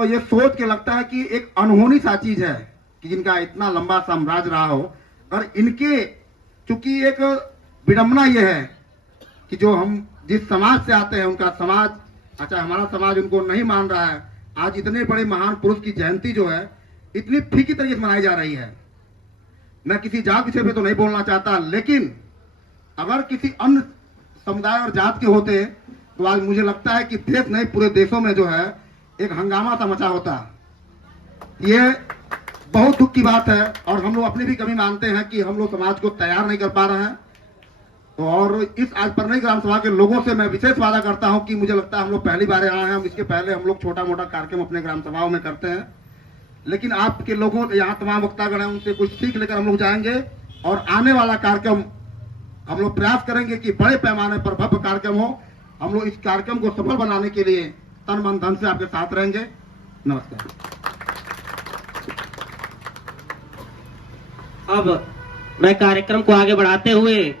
तो ये सोच के लगता है कि एक अनहोनी सा चीज है कि जिनका इतना लंबा साम्राज्य रहा हो, और इनके चूंकि एक विडंबना ये है कि जो हम जिस समाज से आते हैं उनका समाज, अच्छा हमारा समाज उनको नहीं मान रहा है। आज इतने बड़े महान पुरुष की जयंती जो है इतनी फीकी तरीके से मनाई जा रही है। मैं किसी जात विषय पे तो नहीं बोलना चाहता, लेकिन अगर किसी अन्य समुदाय और जात के होते तो आज मुझे लगता है कि देश नहीं पूरे देशों में जो है एक हंगामा सा मचा होता। ये बहुत दुख की बात है, और हम लोग अपनी भी कमी मानते हैं कि हम लोग समाज को तैयार नहीं कर पा रहे हैं। तो और इस आज परनई ग्राम सभा के लोगों से मैं विशेष वादा करता हूं कि मुझे लगता है हम लोग पहली बार यहाँ हैं। हम इसके पहले हम लोग छोटा मोटा कार्यक्रम अपने ग्राम सभाओं में करते हैं, लेकिन आपके लोगों यहाँ तमाम वक्तागण हैं, उनसे कुछ सीख लेकर हम लोग जाएंगे और आने वाला कार्यक्रम हम लोग प्रयास करेंगे कि बड़े पैमाने पर भव्य कार्यक्रम हो। हम लोग इस कार्यक्रम को सफल बनाने के लिए तन मन धन से आपके साथ रहेंगे। नमस्कार। अब मैं कार्यक्रम को आगे बढ़ाते हुए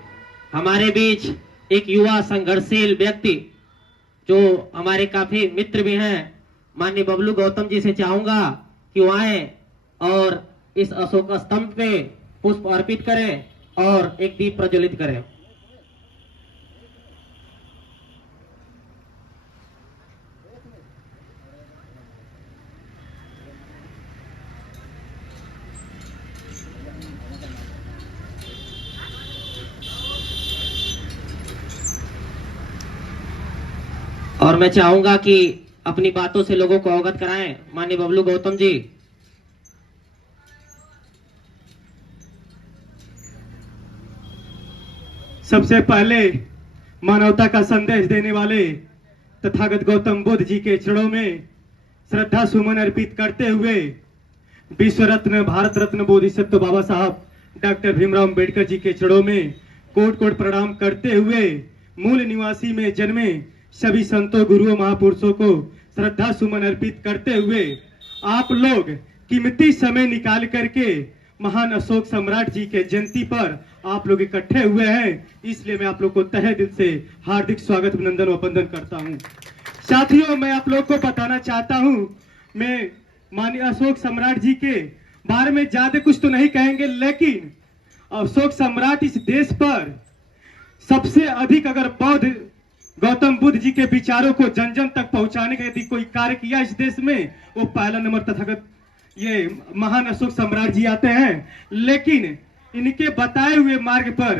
हमारे बीच एक युवा संघर्षशील व्यक्ति जो हमारे काफी मित्र भी हैं, माननीय बबलू गौतम जी से चाहूंगा कि वो आए और इस अशोक स्तंभ पे पुष्प अर्पित करें और एक दीप प्रज्वलित करें। और मैं चाहूंगा कि अपनी बातों से लोगों को अवगत कराएं माननीय बबलू गौतम जी। सबसे पहले मानवता का संदेश देने वाले तथागत गौतम बुद्ध जी के चरणों में श्रद्धा सुमन अर्पित करते हुए विश्व रत्न भारत रत्न बोधिसत्व बाबा साहब डॉक्टर भीमराव अम्बेडकर जी के चरणों में कोट कोट प्रणाम करते हुए मूल निवासी में जन्मे सभी संतों गुरुओं महापुरुषों को श्रद्धा सुमन अर्पित करते हुए आप लोग कीमती समय निकाल करके महान अशोक सम्राट जी के जयंती पर आप लोग इकट्ठे हुए हैं, इसलिए मैं आप लोग को तहे दिल से हार्दिक स्वागत अभिनंदन व वंदन करता हूं। साथियों, मैं आप लोग को बताना चाहता हूं, मैं माननीय अशोक सम्राट जी के बारे में ज्यादा कुछ तो नहीं कहेंगे, लेकिन अशोक सम्राट इस देश पर सबसे अधिक अगर बौद्ध गौतम बुद्ध जी के विचारों को जन जन तक पहुंचाने का यदि कोई कार्य किया इस देश में, वो पहला नंबर तथागत ये महान अशोक सम्राट जी आते हैं। लेकिन इनके बताए हुए मार्ग पर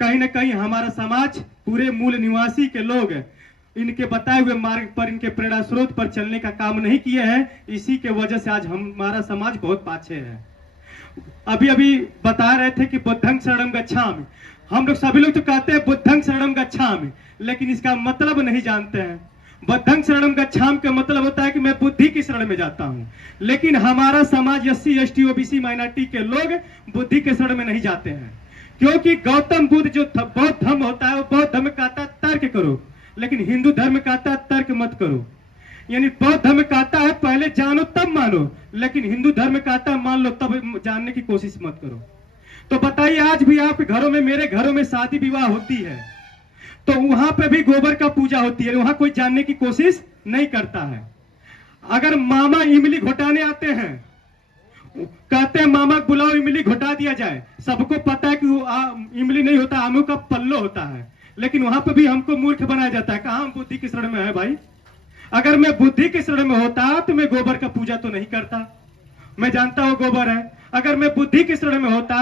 कहीं ना कहीं हमारा समाज, पूरे मूल निवासी के लोग इनके बताए हुए मार्ग पर, इनके प्रेरणा स्रोत पर चलने का काम नहीं किए हैं। इसी के वजह से आज हमारा समाज बहुत पाछे है। अभी अभी बता रहे थे कि बुद्धं शरणं गच्छामि, हम लोग सभी लोग तो कहते हैं बुद्धं शरणं गच्छामि, लेकिन इसका मतलब नहीं जानते हैं। बुद्धं शरणं गच्छामि का मतलब होता है कि मैं बुद्धि की शरण में जाता हूं, लेकिन हमारा समाज SC ST OBC माइनॉरिटी के लोग बुद्धि के शरण में नहीं जाते हैं, क्योंकि गौतम बुद्ध जो बौद्ध धर्म होता है वो बौद्ध धर्म कहता है तर्क करो, लेकिन हिंदू धर्म कहता है तर्क मत करो। यानी बौद्ध धर्म कहता है पहले जानो तब मानो, लेकिन हिंदू धर्म कहता है मान लो तब जानने की कोशिश मत करो। तो बताइए, आज भी आपके घरों में, मेरे घरों में शादी विवाह होती है तो वहां पे भी गोबर का पूजा होती है, वहां कोई जानने की कोशिश नहीं करता है। अगर मामा इमली घोटाने आते हैं, कहते हैं मामा बुलाओ इमली घोटा दिया जाए, सबको पता है कि वो इमली नहीं होता, आमों का पल्लो होता है, लेकिन वहां पे भी हमको मूर्ख बनाया जाता है। कहां हम बुद्धि की शरण में है भाई? अगर मैं बुद्धि की शरण में होता तो मैं गोबर का पूजा तो नहीं करता, मैं जानता हूं गोबर है। अगर मैं बुद्धि की शरण में होता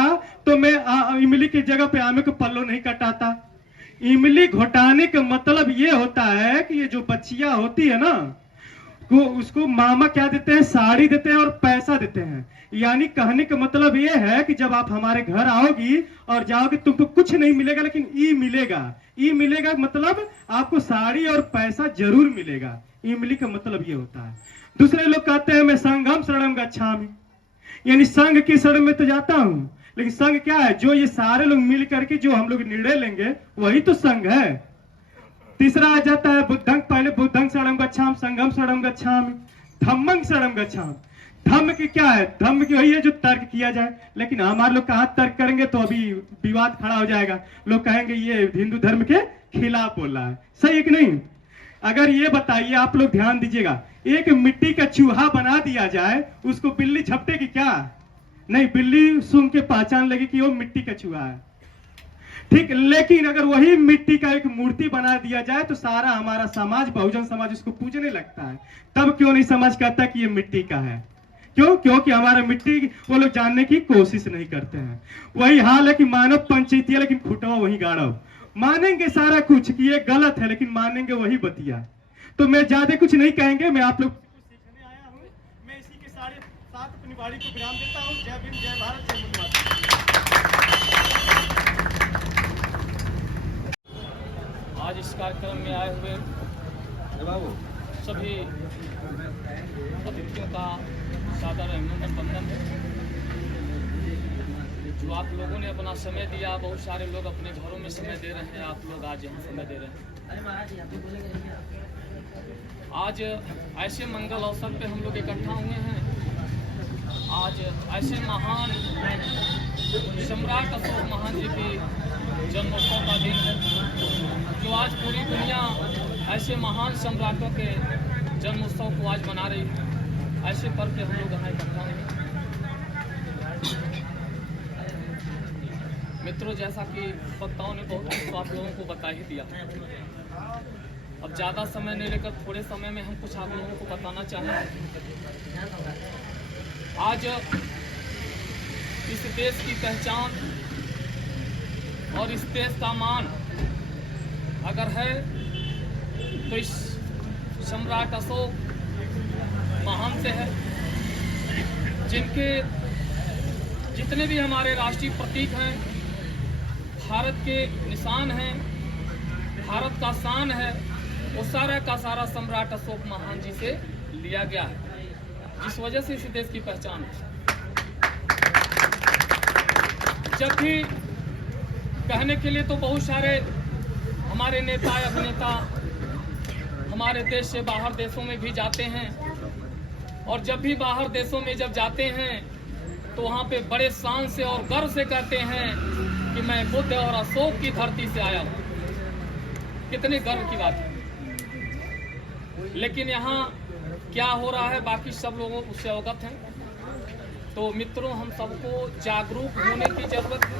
तो मैं इमली की जगह पे आमे को पल्लो नहीं कटाता। इमली घोटाने का मतलब ये होता है कि ये जो बच्चियां होती है ना, वो उसको मामा क्या देते हैं, साड़ी देते हैं और पैसा देते हैं। यानी कहने का मतलब ये है कि जब आप हमारे घर आओगी और जाओगे तुमको कुछ नहीं मिलेगा, लेकिन ई मिलेगा। ई मिलेगा मतलब आपको साड़ी और पैसा जरूर मिलेगा। इमली का मतलब ये होता है। दूसरे लोग कहते हैं मैं संघम शरणम गच्छामि, यानी संघ की शरण में तो जाता हूं, लेकिन संघ क्या है? जो ये सारे लोग मिल करके जो हम लोग निर्णय लेंगे वही तो संघ है। तीसरा आ जाता है बुद्धं, पहले बुद्धं शरणं गच्छामि, संघं शरणं गच्छामि, धम्मं शरणं गच्छामि। धम्म की क्या है? धम्म की वही है जो तर्क किया जाए, लेकिन हमारे लोग कहां तर्क करेंगे तो अभी विवाद खड़ा हो जाएगा। लोग कहेंगे ये हिंदू धर्म के खिलाफ बोल रहा है, सही है कि नहीं? अगर ये बताइए, आप लोग ध्यान दीजिएगा, एक मिट्टी का चूहा बना दिया जाए, उसको बिल्ली झपटेगी क्या? नहीं, बिल्ली सूंघ के पहचान लेगी कि वो मिट्टी का चूहा है। ठीक, लेकिन अगर वही मिट्टी का एक मूर्ति बना दिया जाए तो सारा हमारा समाज, बहुजन समाज उसको पूजने लगता है। तब क्यों नहीं समझ करता कि ये मिट्टी का है? क्यों? क्योंकि हमारा मिट्टी वो लोग जानने की कोशिश नहीं करते हैं। वही हाल है कि मानव पंचायती है लेकिन खुटवा वही गाड़व। मानेंगे सारा कुछ कि ये गलत है, लेकिन मानेंगे वही बतिया। तो मैं ज्यादा कुछ नहीं कहेंगे, मैं आप लोग कुछ सीखने आया हूँ। मैं इसी के साथ अपनी वाणी को विराम देता हूँ। जय भीम, जय भारत, जय माता। आज इस कार्यक्रम में आए हुए सभी अतिथियों का सादर अभिनंदन वंदन है। जो आप लोगों ने अपना समय दिया, बहुत सारे लोग अपने घरों में समय दे रहे हैं, आप लोग आज यहाँ समय दे रहे हैं। आज ऐसे मंगल अवसर पे हम लोग इकट्ठा हुए हैं। आज ऐसे महान सम्राट अशोक महान जी की जन्मोत्सव का दिन है, जो आज पूरी दुनिया ऐसे महान सम्राटों के जन्मोत्सव को आज मना रही है। ऐसे पर्व पे हम लोग यहाँ इकट्ठा हैं। मित्रों, जैसा कि वक्ताओं ने बहुत कुछ आप लोगों को बता ही दिया, अब ज़्यादा समय नहीं लेकर थोड़े समय में हम कुछ आप लोगों को बताना चाहें। आज इस देश की पहचान और इस देश का मान अगर है तो इस सम्राट अशोक महान से है, जिनके जितने भी हमारे राष्ट्रीय प्रतीक हैं, भारत के निशान हैं, भारत का शान है, वो सारा का सारा सम्राट अशोक महान जी से लिया गया है, जिस वजह से इस देश की पहचान है। जब भी कहने के लिए तो बहुत सारे हमारे नेता अभिनेता हमारे देश से बाहर देशों में भी जाते हैं, और जब भी बाहर देशों में जब जाते हैं तो वहाँ पे बड़े शान से और गर्व से कहते हैं कि मैं बुद्ध और अशोक की धरती से आया हूँ। कितने गर्व की बात है। लेकिन यहाँ क्या हो रहा है बाकी सब लोगों उससे अवगत हैं। तो मित्रों, हम सबको जागरूक होने की जरूरत है।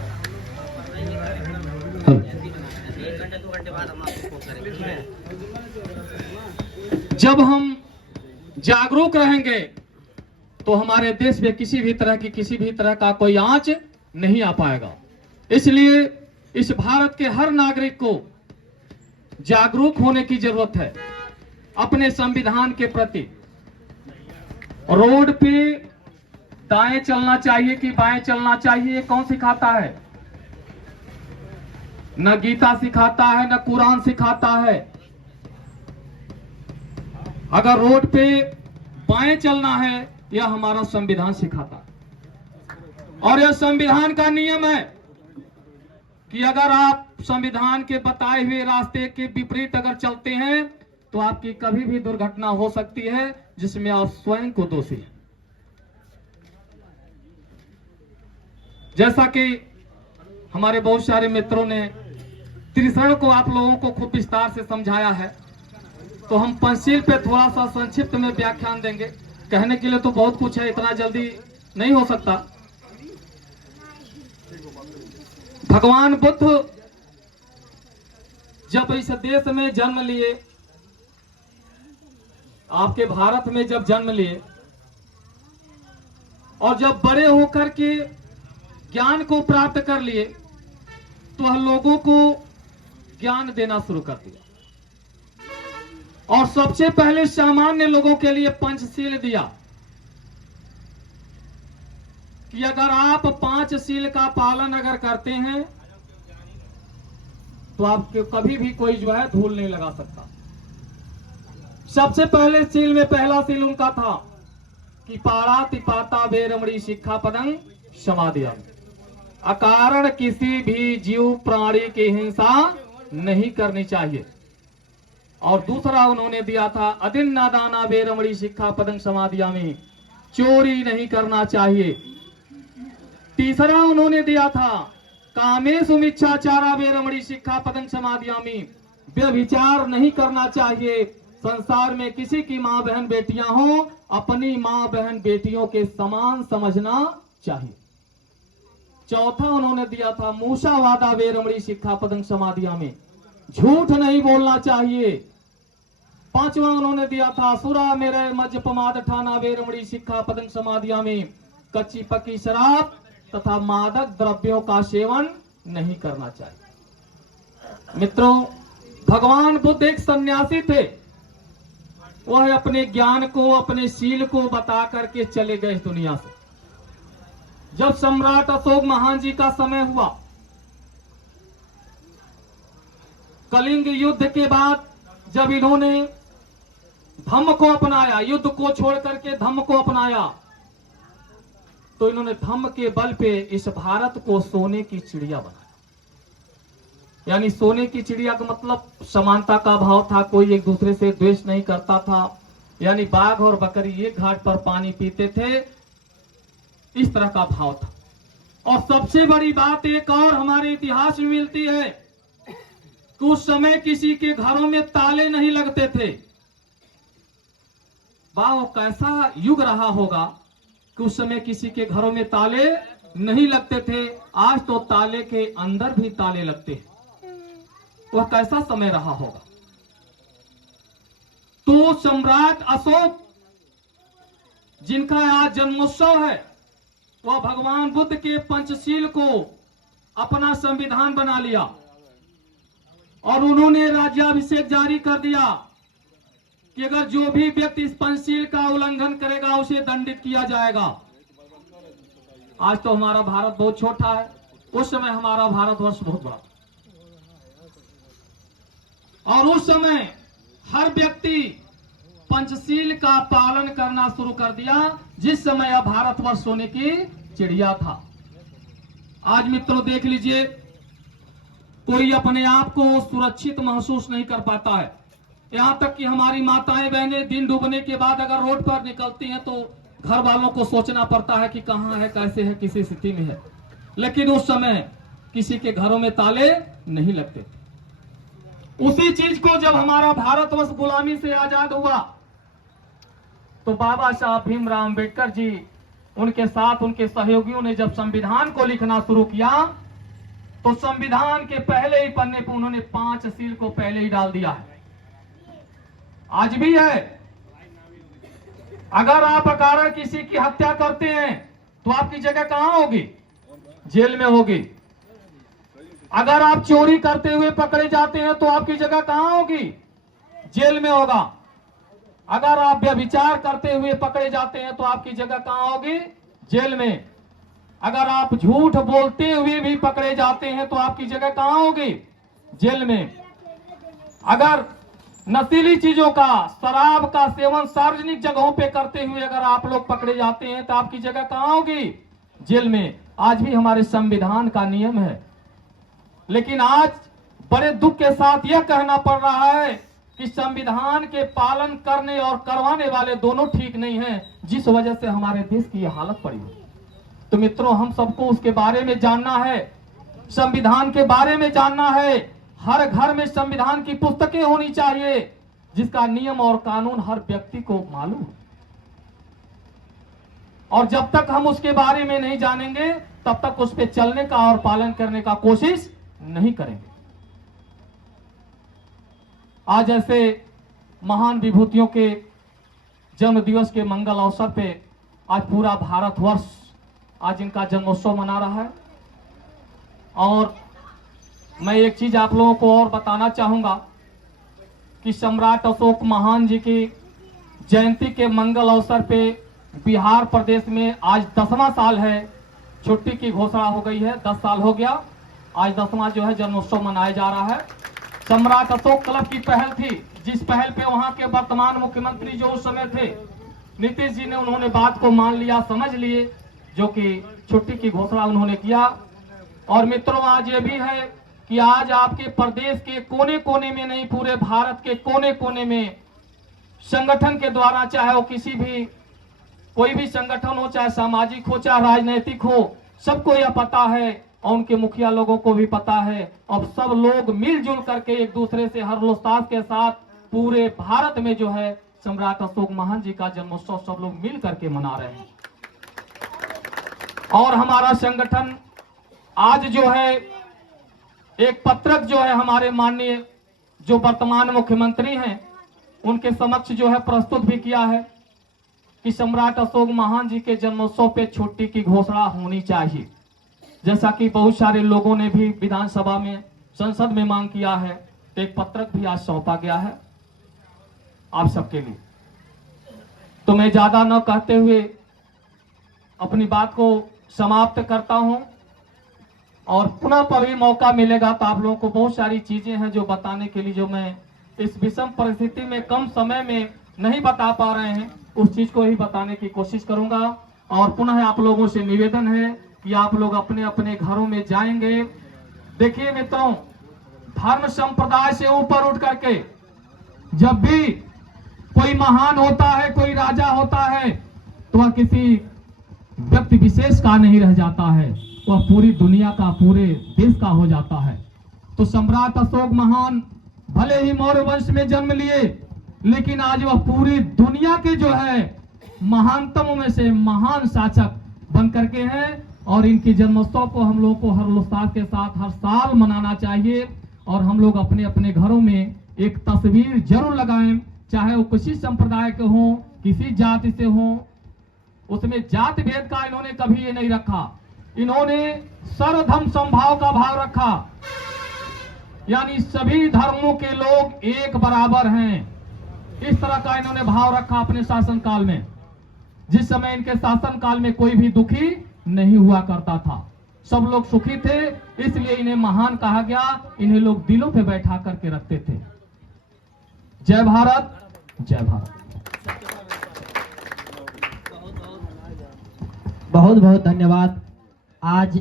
जब हम जागरूक रहेंगे तो हमारे देश में किसी भी तरह का कोई आंच नहीं आ पाएगा। इसलिए इस भारत के हर नागरिक को जागरूक होने की जरूरत है अपने संविधान के प्रति। रोड पे दाएं चलना चाहिए कि बाएं चलना चाहिए, कौन सिखाता है? न गीता सिखाता है, न कुरान सिखाता है। अगर रोड पे बाएं चलना है, यह हमारा संविधान सिखाता है। और यह संविधान का नियम है कि अगर आप संविधान के बताए हुए रास्ते के विपरीत अगर चलते हैं तो आपकी कभी भी दुर्घटना हो सकती है, जिसमें आप स्वयं को दोषी हैं। जैसा कि हमारे बहुत सारे मित्रों ने त्रिशरण को आप लोगों को खूब विस्तार से समझाया है, तो हम पंचशील पे थोड़ा सा संक्षिप्त में व्याख्यान देंगे। कहने के लिए तो बहुत कुछ है, इतना जल्दी नहीं हो सकता। भगवान बुद्ध जब इस देश में जन्म लिए, आपके भारत में जब जन्म लिए, और जब बड़े होकर के ज्ञान को प्राप्त कर लिए, तो वह लोगों को ज्ञान देना शुरू कर दिया। और सबसे पहले सामान्य लोगों के लिए पंचशील दिया कि अगर आप पांचशील का पालन अगर करते हैं तो आपको कभी भी कोई जो है धूल नहीं लगा सकता। सबसे पहले शील में पहला शील उनका था कि पाणाति पाता वेरमणि शिक्षापदं समादियामि। अकारण किसी भी जीव प्राणी की हिंसा नहीं करनी चाहिए। और दूसरा उन्होंने दिया था अदिन्ना दाना वेरमणि शिक्षापदं समादियामि, चोरी नहीं करना चाहिए। तीसरा उन्होंने दिया था कामेषु मिच्छाचारा वेरमणि शिक्षापदं समादियामि, व्यभिचार नहीं करना चाहिए। संसार में किसी की माँ बहन बेटियां हो, अपनी माँ बहन बेटियों के समान समझना चाहिए। चौथा उन्होंने दिया था मूसा वादा वेरमणि शिक्षापदं समाधिया में, झूठ नहीं बोलना चाहिए। पांचवा उन्होंने दिया था सुरा मेरे मज पमाद ठाना वेरमणि शिक्षापदं समाधिया में, कच्ची पक्की शराब तथा मादक द्रव्यों का सेवन नहीं करना चाहिए। मित्रों, भगवान बुद्ध एक सन्यासी थे। वह अपने ज्ञान को, अपने शील को बता करके चले गए इस दुनिया से। जब सम्राट अशोक महान जी का समय हुआ, कलिंग युद्ध के बाद जब इन्होंने धम्म को अपनाया, युद्ध को छोड़ करके धम्म को अपनाया, तो इन्होंने धम्म के बल पे इस भारत को सोने की चिड़िया बनाया। यानी सोने की चिड़िया का मतलब समानता का भाव था, कोई एक दूसरे से द्वेष नहीं करता था। यानी बाघ और बकरी एक घाट पर पानी पीते थे, इस तरह का भाव था। और सबसे बड़ी बात एक और हमारे इतिहास में मिलती है कि उस समय किसी के घरों में ताले नहीं लगते थे। वाह, कैसा युग रहा होगा कि उस समय किसी के घरों में ताले नहीं लगते थे। आज तो ताले के अंदर भी ताले लगते हैं। वह कैसा समय रहा होगा। तो सम्राट अशोक जिनका आज जन्मोत्सव है, वह भगवान बुद्ध के पंचशील को अपना संविधान बना लिया और उन्होंने राज्याभिषेक जारी कर दिया कि अगर जो भी व्यक्ति इस पंचशील का उल्लंघन करेगा उसे दंडित किया जाएगा। आज तो हमारा भारत बहुत छोटा है, उस समय हमारा भारतवर्ष बहुत बड़ा, और उस समय हर व्यक्ति पंचशील का पालन करना शुरू कर दिया, जिस समय यह भारतवर्ष सोने की चिड़िया था। आज मित्रों देख लीजिए, कोई अपने आप को सुरक्षित महसूस नहीं कर पाता है। यहां तक कि हमारी माताएं बहनें दिन डूबने के बाद अगर रोड पर निकलती हैं तो घर वालों को सोचना पड़ता है कि कहां है, कैसे है, किसी स्थिति में है। लेकिन उस समय किसी के घरों में ताले नहीं लगते। उसी चीज को जब हमारा भारतवर्ष गुलामी से आजाद हुआ तो बाबा साहब भीमराव अम्बेडकर जी, उनके साथ उनके सहयोगियों ने जब संविधान को लिखना शुरू किया तो संविधान के पहले ही पन्ने पर उन्होंने पंचशील को पहले ही डाल दिया है। आज भी है, अगर आप अकारण किसी की हत्या करते हैं तो आपकी जगह कहां होगी? जेल में होगी। अगर आप चोरी करते हुए पकड़े जाते हैं तो आपकी जगह कहां होगी? जेल में होगा। अगर आप व्यभिचार करते हुए पकड़े जाते हैं तो आपकी जगह कहां होगी? जेल में। अगर आप झूठ बोलते हुए भी पकड़े जाते हैं तो आपकी जगह कहां होगी? जेल में। अगर नशीली चीजों का, शराब का सेवन सार्वजनिक जगहों पे करते हुए अगर आप लोग पकड़े जाते हैं तो आपकी जगह कहां होगी? जेल में। आज भी हमारे संविधान का नियम है। लेकिन आज बड़े दुख के साथ यह कहना पड़ रहा है कि संविधान के पालन करने और करवाने वाले दोनों ठीक नहीं हैं, जिस वजह से हमारे देश की यह हालत पड़ी है। तो मित्रों, हम सबको उसके बारे में जानना है, संविधान के बारे में जानना है। हर घर में संविधान की पुस्तकें होनी चाहिए जिसका नियम और कानून हर व्यक्ति को मालूम है। और जब तक हम उसके बारे में नहीं जानेंगे तब तक उस पर चलने का और पालन करने का कोशिश नहीं करेंगे। आज ऐसे महान विभूतियों के जन्म दिवस के मंगल अवसर पे आज पूरा भारतवर्ष आज इनका जन्मोत्सव मना रहा है। और मैं एक चीज आप लोगों को और बताना चाहूंगा कि सम्राट अशोक महान जी की जयंती के मंगल अवसर पे बिहार प्रदेश में आज 10वां साल है। छुट्टी की घोषणा हो गई है, 10 साल हो गया। आज 10वां जो है जन्मोत्सव मनाया जा रहा है। सम्राट अशोक क्लब की पहल थी, जिस पहल पे वहां के वर्तमान मुख्यमंत्री जो उस समय थे नीतीश जी ने, उन्होंने बात को मान लिया, समझ लिए, जो कि छुट्टी की घोषणा उन्होंने किया। और मित्रों, आज ये भी है कि आज आपके प्रदेश के कोने कोने में नहीं, पूरे भारत के कोने कोने में संगठन के द्वारा, चाहे वो किसी भी कोई भी संगठन हो, चाहे सामाजिक हो, चाहे राजनीतिक हो, सबको यह पता है और उनके मुखिया लोगों को भी पता है। अब सब लोग मिलजुल करके एक दूसरे से हर्षोल्लास के साथ पूरे भारत में जो है सम्राट अशोक महान जी का जन्मोत्सव सब लोग मिल करके मना रहे हैं। और हमारा संगठन आज जो है एक पत्रक जो है हमारे माननीय जो वर्तमान मुख्यमंत्री हैं उनके समक्ष जो है प्रस्तुत भी किया है कि सम्राट अशोक महान जी के जन्मोत्सव पे छुट्टी की घोषणा होनी चाहिए। जैसा कि बहुत सारे लोगों ने भी विधानसभा में संसद में मांग किया है, तो एक पत्रक भी आज सौंपा गया है आप सबके लिए। तो मैं ज्यादा न कहते हुए अपनी बात को समाप्त करता हूं और पुनः कभी मौका मिलेगा तो आप लोगों को बहुत सारी चीजें हैं जो बताने के लिए, जो मैं इस विषम परिस्थिति में कम समय में नहीं बता पा रहे हैं, उस चीज को ही बताने की कोशिश करूंगा। और पुनः आप लोगों से निवेदन है कि आप लोग अपने अपने घरों में जाएंगे। देखिए मित्रों, धर्म संप्रदाय से ऊपर उठ करके जब भी कोई महान होता है, कोई राजा होता है, तो वह किसी व्यक्ति विशेष का नहीं रह जाता है, वह पूरी दुनिया का, पूरे देश का हो जाता है। तो सम्राट अशोक महान भले ही मौर्य वंश में जन्म लिए, लेकिन आज वह पूरी दुनिया के जो है महानतमों में से महान शासक बन करके हैं। और इनकी जन्मोत्सव को हम लोगों को हर्षोल्लास के साथ हर साल मनाना चाहिए। और हम लोग अपने अपने घरों में एक तस्वीर जरूर लगाएं, चाहे वो किसी संप्रदाय के हों, किसी जाति से हों। उसमें जाति भेद का इन्होंने कभी ये नहीं रखा, इन्होंने सर्वधर्म समभाव का भाव रखा, यानी सभी धर्मों के लोग एक बराबर हैं, इस तरह का इन्होंने भाव रखा अपने शासनकाल में। जिस समय इनके शासनकाल में कोई भी दुखी नहीं हुआ करता था, सब लोग सुखी थे, इसलिए इन्हें महान कहा गया। इन्हें लोग दिलों पे बैठा करके रखते थे। जय भारत, जय भारत। बहुत बहुत धन्यवाद। आज